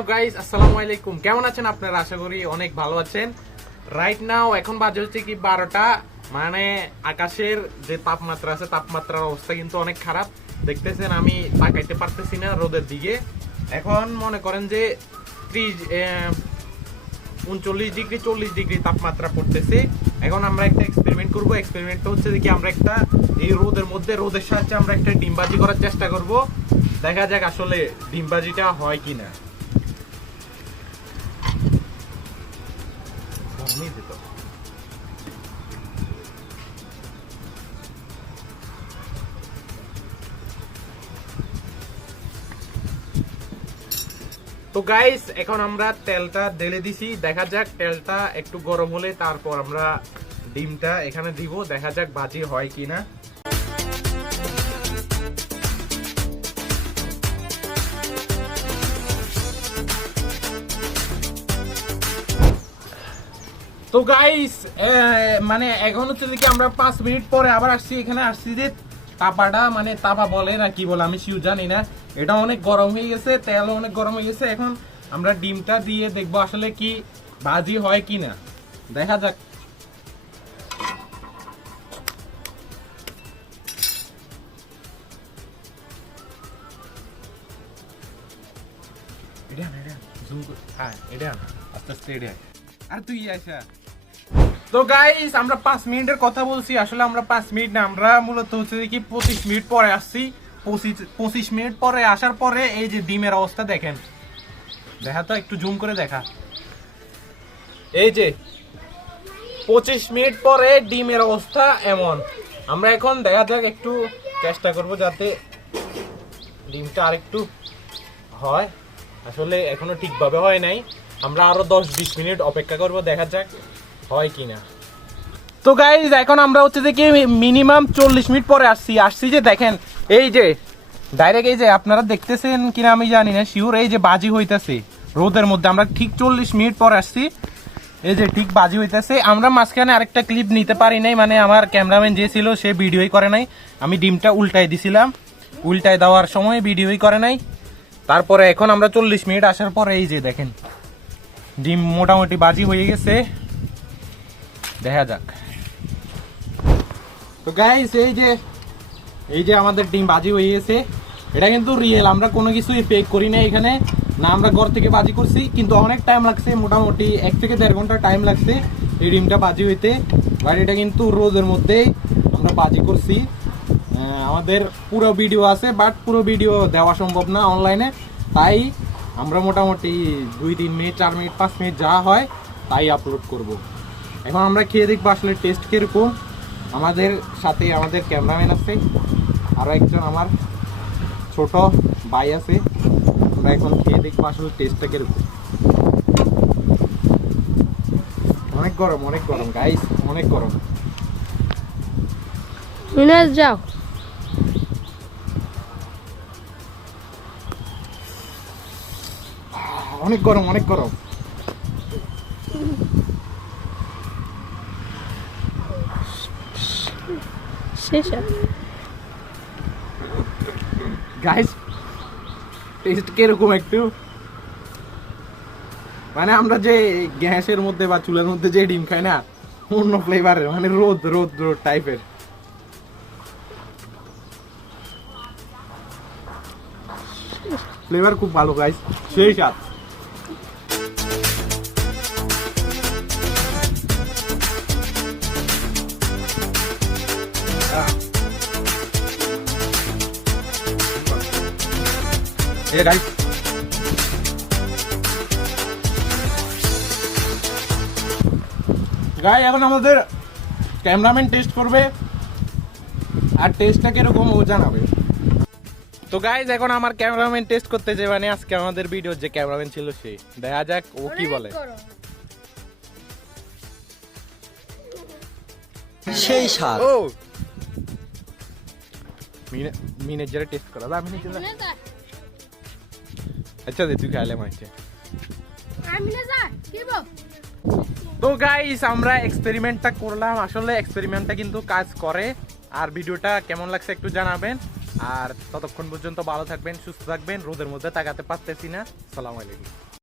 Hello guys, আসসালামু আলাইকুম। কেমন আছেন আপনারা? আশা করি অনেক ভালো আছেন। রাইট নাও এখন বাজে হচ্ছে কি 12টা। মানে আকাশের যে তাপমাত্রা আছে, তাপমাত্রার অবস্থা কিন্তু অনেক খারাপ। দেখতেছেন আমি তাকাইতে পারতেছি না রোদের দিকে। এখন মনে করেন যে 39 ডিগ্রি 40 ডিগ্রি তাপমাত্রা পড়তেছে। এখন আমরা একটা এক্সপেরিমেন্ট করব। এক্সপেরিমেন্টটা হচ্ছে কি আমরা একটা এই রোদের মধ্যে রোদের সাহায্যে আমরা একটা ডিমবাজি করার চেষ্টা করব। দেখা যাক আসলে ডিমবাজিটা হয় কিনা। তো গাইস এখন আমরা তেলটা ঢেলে দিছি। দেখা যাক তেলটা একটু গরম হলে তারপর আমরা ডিমটা এখানে দিব। দেখা যাক বাজি হয় কিনা। তো গাইস মানে এখন হচ্ছে কি আমরা 5 মিনিট পরে আবার আসছি। এখানে আসছি যে তাপাটা মানে তাপা বলে না কি বলে আমি শিওর জানি না। এটা অনেক গরম হয়ে গেছে, তেল অনেক গরম হয়ে গেছে। এখন আমরা ডিমটা দিয়ে দেখবো আসলে কি বাজি হয় কিনা। দেখা যাক। এটা জুম করে এটা আস্তে আস্তে এটা আর তুই আইসা। তো গাইস আমরা 5 মিনিটের কথা বলছি, আসলে আমরা 5 মিনিট না, আমরা মূলত হচ্ছে কি 25 মিনিট পরে আসছি। 25 মিনিট পরে আসার পরে এই যে ডিমের অবস্থা দেখেন। দেখা তো একটু জুম করে দেখা। এই যে 25 মিনিট পরে ডিমের অবস্থা এমন। আমরা এখন দেখা যাক একটু চেষ্টা করব যাতে ডিমটা আরেকটু হয়। আসলে এখনো ঠিকভাবে হয় নাই। আমরা আরো 10-20 মিনিট অপেক্ষা করব, দেখা যাক হয় কিনা। তো গাইস এখন আমরা হচ্ছে যে কি মিনিমাম 40 মিনিট পরে আসছি যে দেখেন এই যে ডাইরেক্ট এই যে আপনারা দেখতেছেন কিনা আমি জানি না শিওর, এই যে বাজি হইতাছে রোদের মধ্যে। আমরা ঠিক 40 মিনিট পরে আসছি, এই যে ঠিক বাজি হইতাছে। আমরা মাঝখানে আরেকটা ক্লিপ নিতে পারি নাই, মানে আমার ক্যামেরাম্যান যে ছিল সে ভিডিওই করে নাই। আমি ডিমটা উল্টাই দিছিলাম, উল্টাই দেওয়ার সময় ভিডিওই করে নাই। তারপরে এখন আমরা 40 মিনিট আসার পরে এই যে দেখেন ডিম মোটামুটি বাজি হয়ে গেছে। দেখা যাক। তো গাইস এই যে আমাদের ডিম বাজি হয়ে গেছে। এটা কিন্তু রিয়েল, আমরা কোনো কিছুই ফেক করি না এখানে না। আমরা ঘর থেকে বাজি করছি, কিন্তু অনেক টাইম লাগছে, মোটামুটি 1 থেকে 1.5 ঘন্টা টাইম লাগছে এই ডিমটা বাজি হইতে। বাট এটা কিন্তু রোদের মধ্যেই আমরা বাজি করছি। আমাদের পুরো ভিডিও আছে, বাট পুরো ভিডিও দেওয়া সম্ভব না অনলাইনে। তাই আমরা মোটামুটি 2-3 মিনিট 4 মিনিট 5 মিনিট যা হয় তাই আপলোড করব। এখন আমরা খেয়ে দেখবো আসলে টেস্ট কিরকম। আমাদের সাথে আমাদের ক্যামেরাম্যান আছে, আরও একজন আমার ছোট ভাই আছে। আমরা এখন খেয়ে দেখবো আসলে টেস্টটা কিরকম। অনেক গরম গাইস, অনেক গরম। যাও অনেক গরম। গাইস টেস্ট কিরকম একটু, মানে আমরা যে গ্যাসের মধ্যে বা চুলার মধ্যে যে ডিম খাই না, অন্য ফ্লেভারের, মানে রোদ টাইপের। ফ্লেভার খুব ভালো গাইস, সেই স্বাদ। গাইস এখন আমাদের ক্যামেরাম্যান টেস্ট করবে, আর টেস্টটা কিরকম ও জানাবে। তো গাইস এখন আমার ক্যামেরাম্যান টেস্ট করতে যে, মানে আজকে আমাদের ভিডিওর যে ক্যামেরাম্যান ছিল সে, দেখা যাক ও কি বলে। সেই স্বাদ। ও মিনে যারা টেস্ট করা বা মিনে যারা আচ্ছা দে তুই খাইলে মাইছে। তো গাইস আমরা এক্সপেরিমেন্টটা করলাম, আসলে এক্সপেরিমেন্টটা কিন্তু কাজ করে। আর ভিডিওটা কেমন লাগছে একটু জানাবেন। আর ততক্ষণ পর্যন্ত ভালো থাকবেন, সুস্থ থাকবেন। রোদের মধ্যে তাকাতে পারতেছি না। আসসালামু আলাইকুম।